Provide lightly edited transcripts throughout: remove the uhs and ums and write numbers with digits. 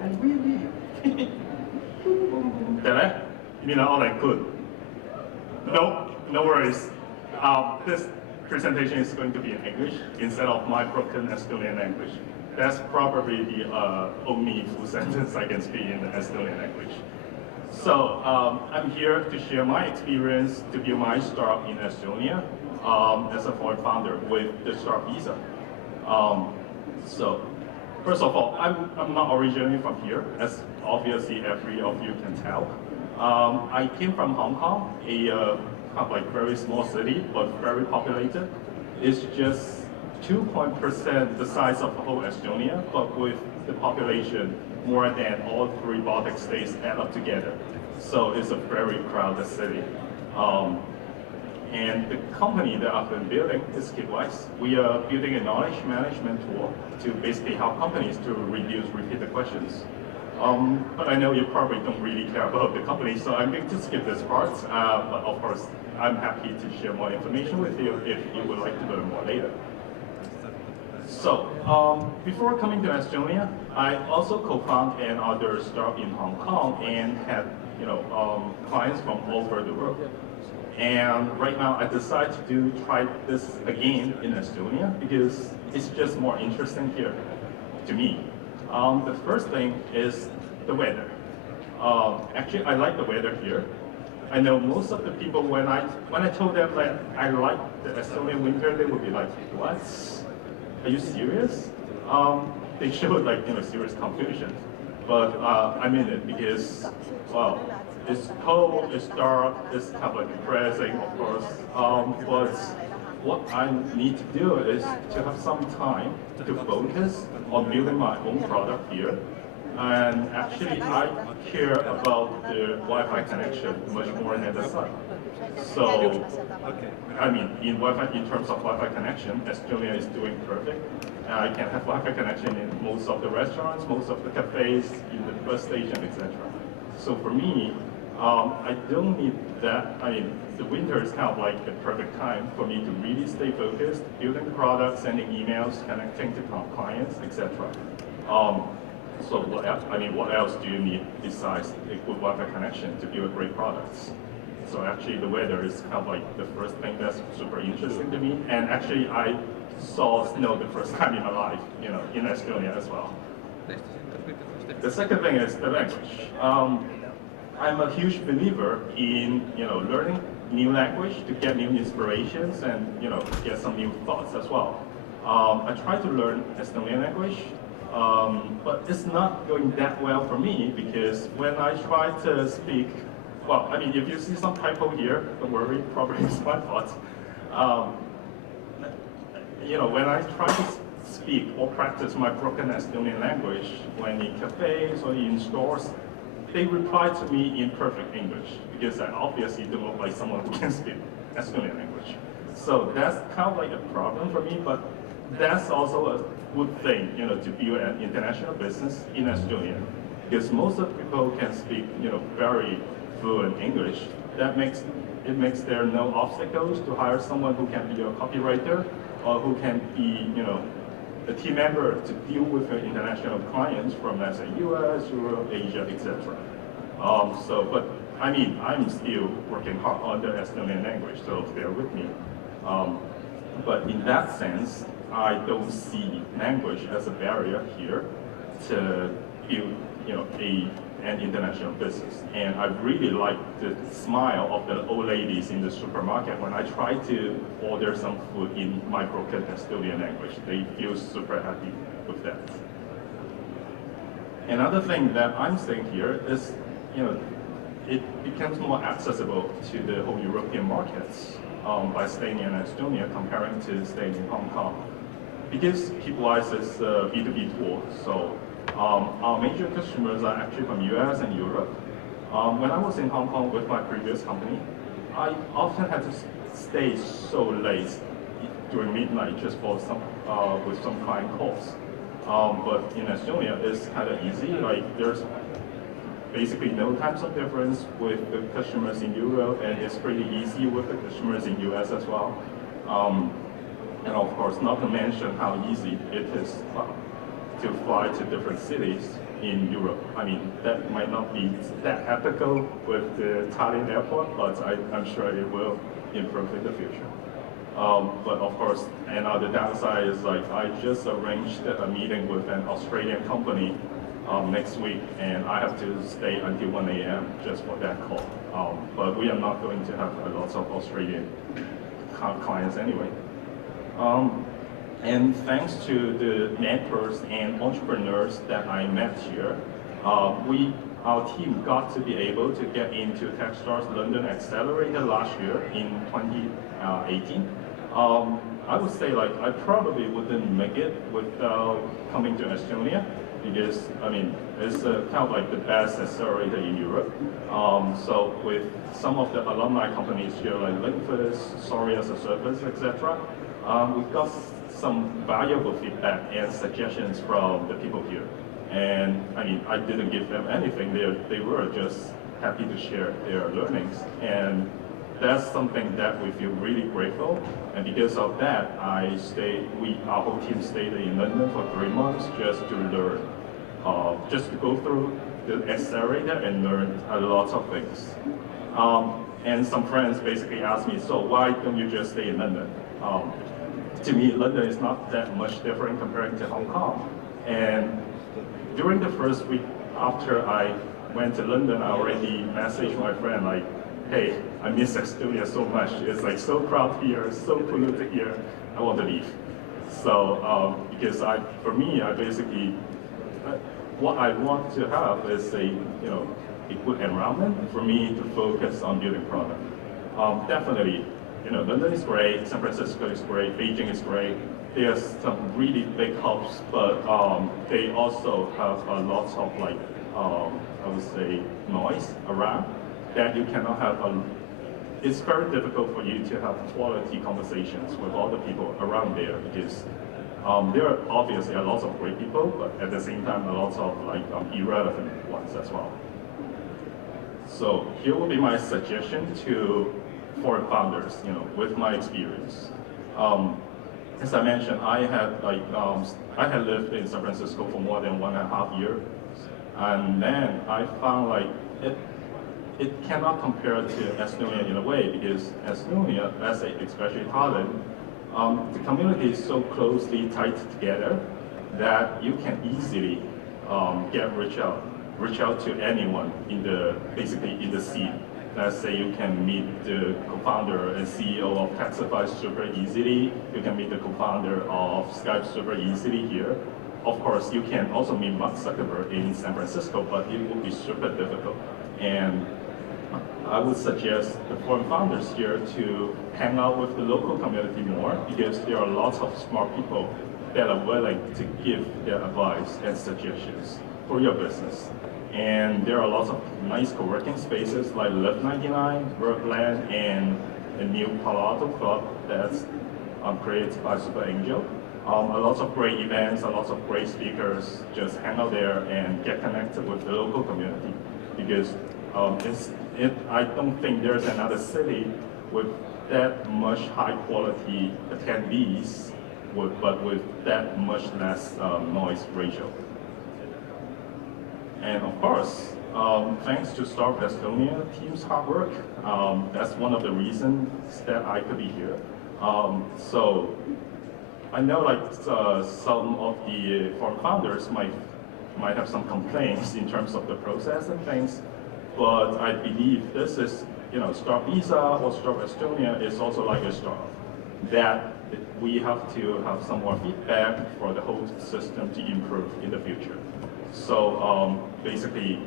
and we leave. Did I? You mean all I could? No, no worries. This presentation is going to be in English instead of my broken Estonian language. That's probably the only full sentence I can speak in the Estonian language. So I'm here to share my experience to build my startup in Estonia as a foreign founder with the startup visa. So first of all, I'm not originally from here, as obviously every of you can tell. I came from Hong Kong, a kind of like very small city, but very populated. It's just 2% the size of the whole Estonia, but with the population more than all 3 Baltic states add up together. So it's a very crowded city. And the company that I've been building is Kipwise. We are building a knowledge management tool to basically help companies to reduce repeated questions. But I know you probably don't really care about the company, so I'm going to skip this part. But of course, I'm happy to share more information with you if you would like to learn more later. So, before coming to Estonia, I also co-founded another startup in Hong Kong and had, clients from all over the world. And right now, I decided to try this again in Estonia because it's just more interesting here to me. The first thing is the weather. Actually, I like the weather here. I know most of the people, when I told them that I like the Estonian winter, they would be like, what? Are you serious? They showed like, serious confusion. But I mean it because, well, it's cold, it's dark, it's kind of like depressing, of course. But what I need to do is to have some time to focus on building my own product here. And actually, I care about the Wi-Fi connection much more than the sun. So, I mean, in terms of Wi-Fi connection, Estonia is doing perfect. I can have Wi-Fi connection in most of the restaurants, most of the cafes, in the bus station, etc. So for me, I don't need that. I mean, the winter is kind of like the perfect time for me to really stay focused, building the product, sending emails, connecting to clients, etc. So what else do you need besides a good Wi-Fi connection to build great products? So actually the weather is kind of like the first thing that's super interesting to me. And actually I saw snow the first time in my life, in Estonia as well. The second thing is the language. I'm a huge believer in, learning new language to get new inspirations and, get some new thoughts as well. I try to learn Estonian language. But it's not going that well for me because when I try to speak, well, I mean, if you see some typo here, don't worry, probably it's my fault. When I try to speak or practice my broken Estonian language, when in cafes or in stores, they reply to me in perfect English because I obviously don't look like someone who can speak Estonian language. So that's kind of like a problem for me, but that's also a good thing, to build an international business in Estonia, because most of the people can speak, very fluent English. It makes there no obstacles to hire someone who can be a copywriter or who can be, a team member to deal with international clients from, let's say, US, Europe, Asia, etc. But I mean, I'm still working hard on the Estonian language, so bear with me. But in that sense, I don't see language as a barrier here to build, an international business. And I really like the smile of the old ladies in the supermarket when I try to order some food in my broken Estonian language. They feel super happy with that. Another thing that I'm saying here is, it becomes more accessible to the whole European markets by staying in Estonia comparing to staying in Hong Kong. Because Kipwise is a B2B tool, so our major customers are actually from US and Europe. When I was in Hong Kong with my previous company, I often had to stay so late during midnight just for with some client calls. But in Estonia, it's kind of easy. Like there's basically no time zone difference with the customers in Europe, and it's pretty easy with the customers in US as well. And of course, not to mention how easy it is to fly to different cities in Europe. I mean, that might not be that ethical with the Tallinn airport, but I'm sure it will improve in the future. But of course, another downside is like I just arranged a meeting with an Australian company next week, and I have to stay until 1 a.m. just for that call. But we are not going to have a lot of Australian clients anyway. And thanks to the mentors and entrepreneurs that I met here, our team got to be able to get into Techstars London Accelerator last year in 2018. I would say like I probably wouldn't make it without coming to Estonia, because I mean it's kind of like the best accelerator in Europe. So with some of the alumni companies here like Linkfus, Sorry as a Service, etc., we got some valuable feedback and suggestions from the people here. And I mean, I didn't give them anything. They were just happy to share their learnings. And that's something that we feel really grateful. And because of that, our whole team stayed in London for 3 months just to learn, just to go through the accelerator and learn a lot of things. And some friends basically asked me, so why don't you just stay in London? To me, London is not that much different compared to Hong Kong. And during the first week after I went to London, I already messaged my friend like, hey, I miss Estonia so much. It's like so crowded here, so polluted here. I want to leave. So because for me, I basically, what I want to have is a good environment for me to focus on building product. Definitely, London is great, San Francisco is great, Beijing is great. There's some really big hubs, but they also have a lot of like, I would say, noise around that you cannot have. It's very difficult for you to have quality conversations with all the people around there, because there are obviously a lot of great people, but at the same time, a lot of like irrelevant ones as well. So here will be my suggestion to foreign founders, with my experience. As I mentioned, I had lived in San Francisco for more than 1.5 years, and then I found like it cannot compare to Estonia in a way, because Estonia, especially Tallinn, the community is so closely tied together that you can easily reach out to anyone basically in the scene. Let's say you can meet the co-founder and CEO of Techstars super easily. You can meet the co-founder of Skype super easily here. Of course, you can also meet Mark Zuckerberg in San Francisco, but it will be super difficult. And I would suggest the foreign founders here to hang out with the local community more, because there are lots of smart people that are willing to give their advice and suggestions for your business. And there are lots of nice co-working spaces like Live 99, Workland, and a new Palo Alto club that's created by Super Angel. A lot of great events, a lot of great speakers. Just hang out there and get connected with the local community, because I don't think there's another city with that much high quality attendees, but with that much less noise ratio. And of course, thanks to Startup Estonia team's hard work, that's one of the reasons that I could be here. So I know like some of the foreign founders might have some complaints in terms of the process and things, but I believe this is, Startup Visa or Startup Estonia is also like a startup, that we have to have some more feedback for the whole system to improve in the future. So basically,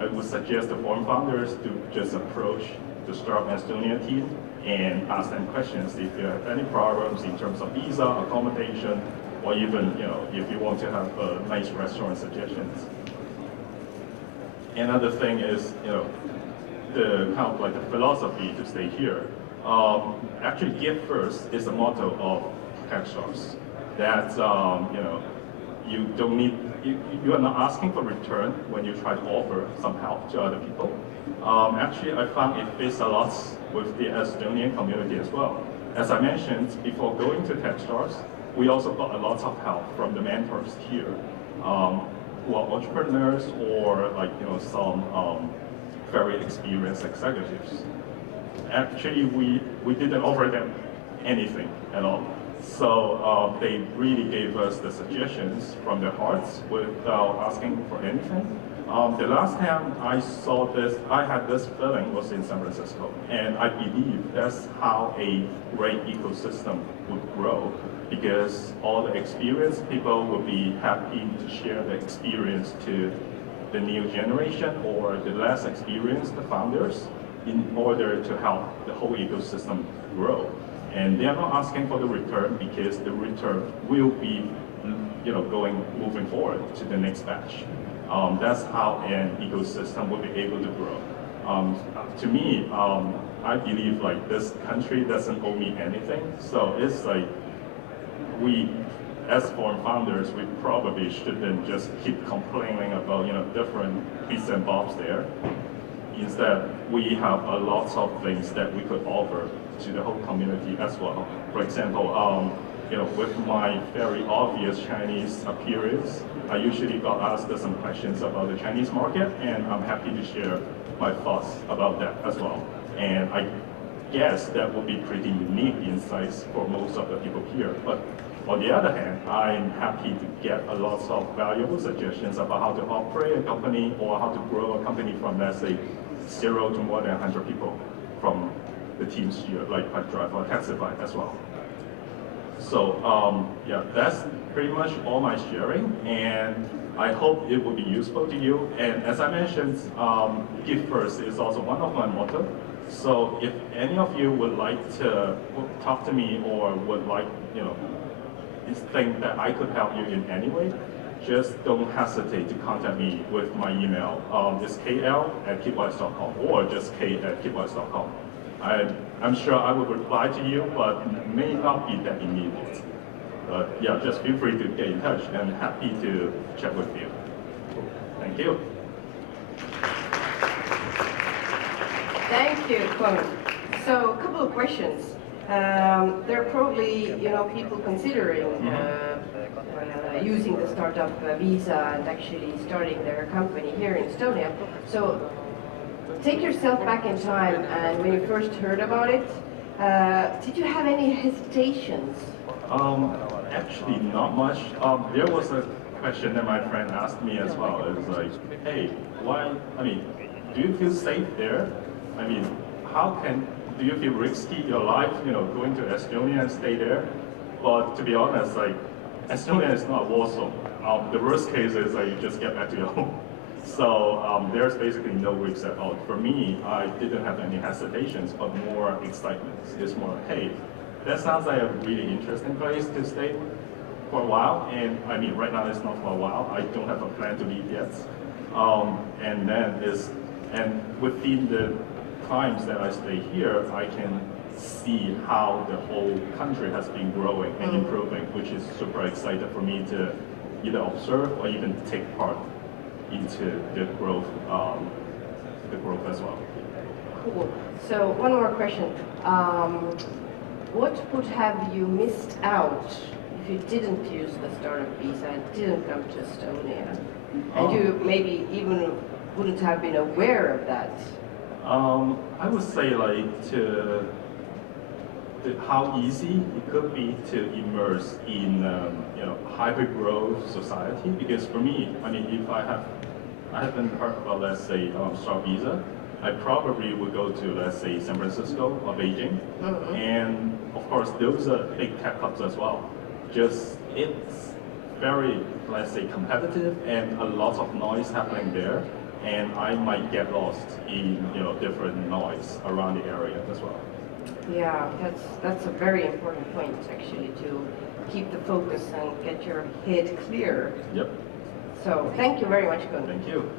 I would suggest the foreign founders to just approach the Startup Estonia team and ask them questions if you have any problems in terms of visa, accommodation, or even if you want to have nice restaurant suggestions. Another thing is the kind of like the philosophy to stay here. Actually, give first is the motto of Techstars. That you don't need. You are not asking for return when you try to offer some help to other people. Actually, I found it fits a lot with the Estonian community as well. As I mentioned, before going to Techstars, we also got a lot of help from the mentors here. who are entrepreneurs or like some very experienced executives. Actually, we didn't offer them anything at all. So they really gave us the suggestions from their hearts without asking for anything. The last time I saw this, I had this feeling was in San Francisco, and I believe that's how a great ecosystem would grow, because all the experienced people will be happy to share the experience to the new generation or the less experienced founders in order to help the whole ecosystem grow. And they are not asking for the return because the return will be, moving forward to the next batch. That's how an ecosystem will be able to grow. To me, I believe like this country doesn't owe me anything, so it's like we, as foreign founders, we probably shouldn't just keep complaining about different bits and bobs there. Instead, we have a lot of things that we could offer to the whole community as well. For example, with my very obvious Chinese appearance, I usually got asked some questions about the Chinese market, and I'm happy to share my thoughts about that as well. And I guess that would be pretty unique insights for most of the people here. But on the other hand, I'm happy to get a lot of valuable suggestions about how to operate a company or how to grow a company from, let's say, 0 to more than 100 people from the teams here, like Pipedrive or Taxify as well. So yeah, that's pretty much all my sharing, and I hope it will be useful to you. And as I mentioned, Give First is also one of my motto. So if any of you would like to talk to me or would like, think that I could help you in any way, just don't hesitate to contact me with my email. It's kl@kipwise.com or just k@kipwise.com. I'm sure I will reply to you, but may not be that immediate. But yeah, just feel free to get in touch, and happy to chat with you. Thank you. Thank you, Kwun. So, a couple of questions. There are probably people considering using the startup visa and actually starting their company here in Estonia. So, take yourself back in time, and when you first heard about it, did you have any hesitations? Actually, not much. There was a question that my friend asked me as well. It was like, hey, why? Do you feel safe there? Do you feel risky your life, going to Estonia and stay there? But to be honest, like, Estonia is not Warsaw. The worst case is that you just get back to your home. So there's basically no risk at all. For me, I didn't have any hesitations, but more excitement. It's more, hey, that sounds like a really interesting place to stay for a while. And right now it's not for a while. I don't have a plan to leave yet. And within the times that I stay here, I can see how the whole country has been growing and improving, which is super exciting for me to either observe or even take part into the growth as well. Cool. So one more question. What would have you missed out if you didn't use the startup visa and didn't come to Estonia? And you maybe even wouldn't have been aware of that? I would say how easy it could be to immerse in hyper growth society. Because for me, if I haven't heard about, let's say, startup visa, I probably would go to, let's say, San Francisco or Beijing. And of course, those are big tech hubs as well. Just it's very, let's say, competitive and a lot of noise happening there. And I might get lost in different noise around the area as well. Yeah, that's a very important point actually, to keep the focus and get your head clear. Yep. So thank you very much, Kwun. Thank you.